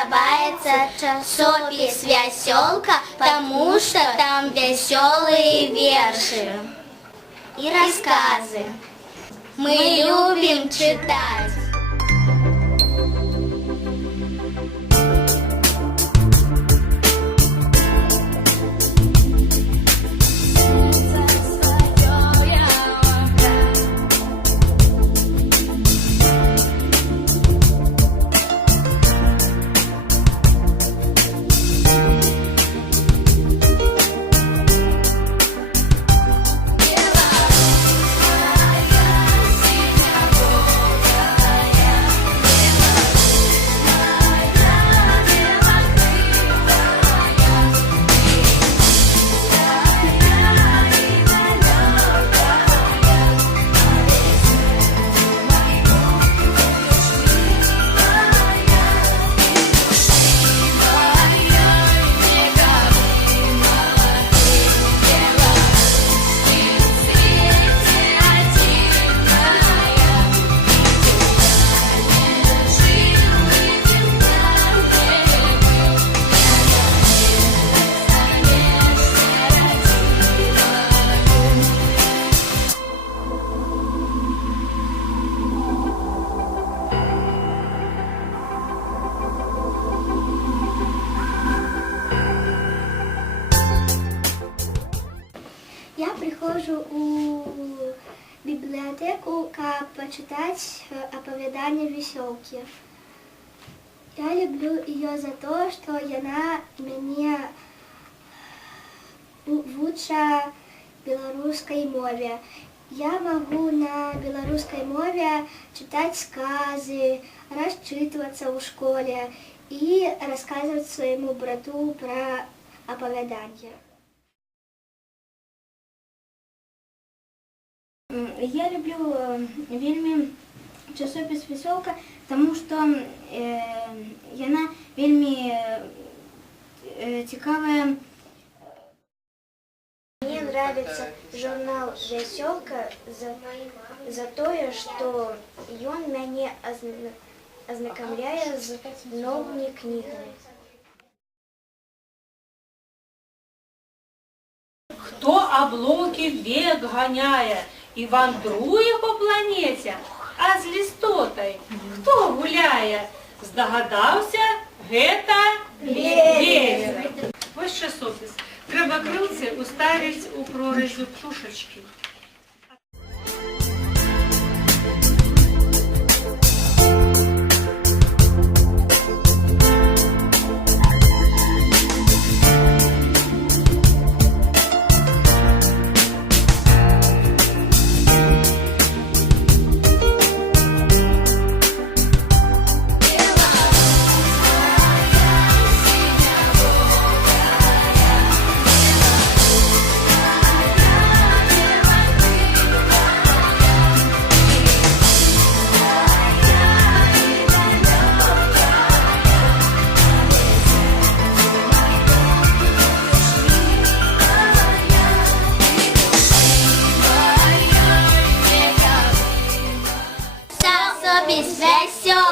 подобается часопис «Веселка», потому что там веселые верши и рассказы. Мы любим читать. Я приходжу у библиотеку почитать оповедание «Веселки». Я люблю ее за то, что она меня учит белорусской мове. Я могу на белорусской мове читать сказы, расчитываться в школе и рассказывать своему брату про оповедание. Я люблю вельмі часопіс «Веселка», тому що вона вельмі цікавая. Мне нравится журнал «Веселка» за то, что он меня ознакомляет с новыми книгами. Хто облоки век ганяє і вандрує по планеті, а з лістотой хто гуляє? Здогадався, гета вєвер. Ось часопис. Треба крилці уставить у прорізі птушечки. Часопис «Веселка».